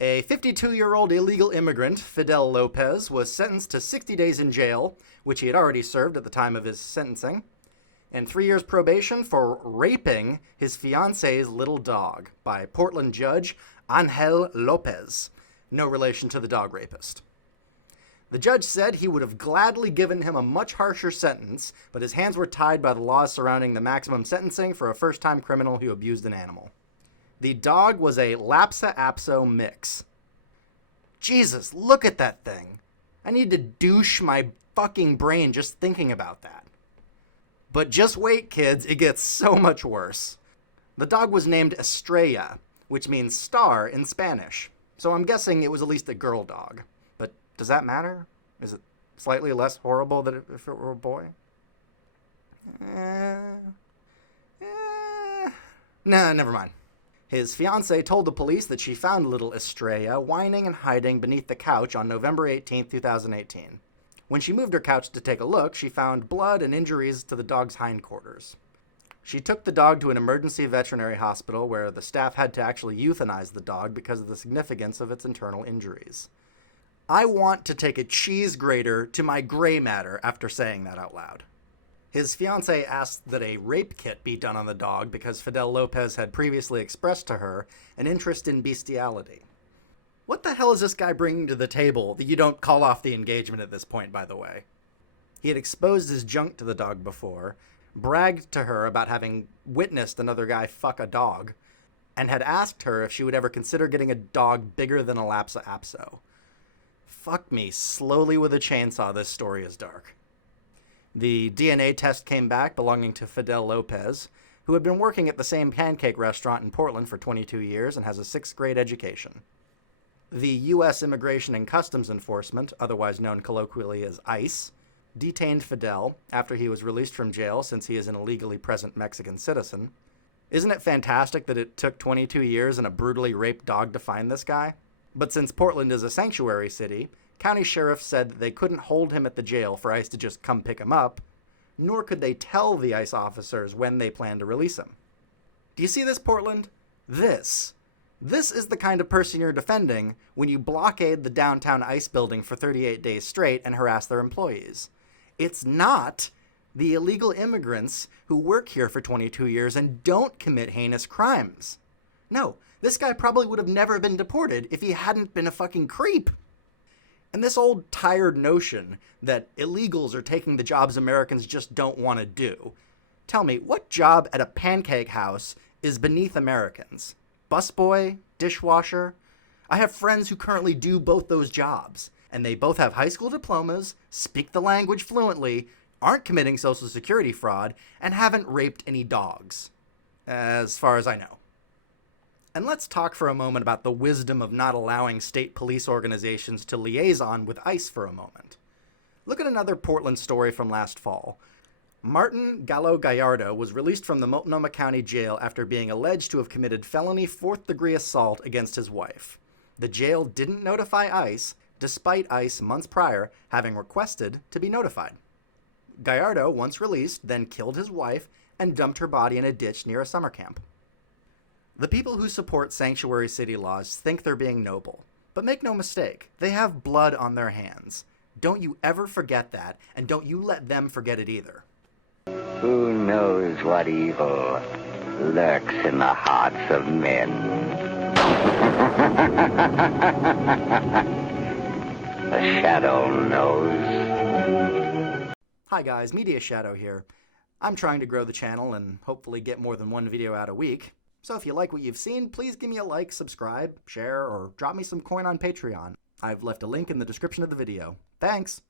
A 52-year-old illegal immigrant, Fidel Lopez, was sentenced to 60 days in jail, which he had already served at the time of his sentencing, and 3 years probation for raping his fiance's little dog by Portland judge Angel Lopez, no relation to the dog rapist. The judge said he would have gladly given him a much harsher sentence, but his hands were tied by the laws surrounding the maximum sentencing for a first-time criminal who abused an animal. The dog was a Lhasa Apso mix. Jesus, look at that thing. I need to douche my fucking brain just thinking about that. But just wait, kids, it gets so much worse. The dog was named Estrella, which means star in Spanish, so I'm guessing it was at least a girl dog. But does that matter? Is it slightly less horrible than if it were a boy? Nah, never mind. His fiancée told the police that she found little Estrella whining and hiding beneath the couch on November 18, 2018. When she moved her couch to take a look, she found blood and injuries to the dog's hindquarters. She took the dog to an emergency veterinary hospital where the staff had to actually euthanize the dog because of the significance of its internal injuries. I want to take a cheese grater to my gray matter after saying that out loud. His fiancée asked that a rape kit be done on the dog because Fidel Lopez had previously expressed to her an interest in bestiality. What the hell is this guy bringing to the table that you don't call off the engagement at this point, by the way? He had exposed his junk to the dog before, bragged to her about having witnessed another guy fuck a dog, and had asked her if she would ever consider getting a dog bigger than a Lhasa Apso. Fuck me, slowly with a chainsaw, this story is dark. The DNA test came back belonging to Fidel Lopez, who had been working at the same pancake restaurant in Portland for 22 years and has a 6th grade education. The U.S. Immigration and Customs Enforcement, otherwise known colloquially as ICE, detained Fidel after he was released from jail since he is an illegally present Mexican citizen. Isn't it fantastic that it took 22 years and a brutally raped dog to find this guy? But since Portland is a sanctuary city, county sheriffs said that they couldn't hold him at the jail for ICE to just come pick him up, nor could they tell the ICE officers when they planned to release him. Do you see this, Portland? This is the kind of person you're defending when you blockade the downtown ICE building for 38 days straight and harass their employees. It's not the illegal immigrants who work here for 22 years and don't commit heinous crimes. No, this guy probably would have never been deported if he hadn't been a fucking creep. And this old tired notion that illegals are taking the jobs Americans just don't want to do. Tell me, what job at a pancake house is beneath Americans? Busboy? Dishwasher? I have friends who currently do both those jobs, and they both have high school diplomas, speak the language fluently, aren't committing Social Security fraud, and haven't raped any dogs. As far as I know. And let's talk for a moment about the wisdom of not allowing state police organizations to liaison with ICE for a moment. Look at another Portland story from last fall. Martin Gallo-Gallardo was released from the Multnomah County Jail after being alleged to have committed felony 4th-degree assault against his wife. The jail didn't notify ICE, despite ICE months prior having requested to be notified. Gallardo, once released, then killed his wife and dumped her body in a ditch near a summer camp. The people who support sanctuary city laws think they're being noble. But make no mistake, they have blood on their hands. Don't you ever forget that, and don't you let them forget it either. Who knows what evil lurks in the hearts of men? The shadow knows. Hi guys, Media Shadow here. I'm trying to grow the channel and hopefully get more than one video out a week. So if you like what you've seen, please give me a like, subscribe, share, or drop me some coin on Patreon. I've left a link in the description of the video. Thanks!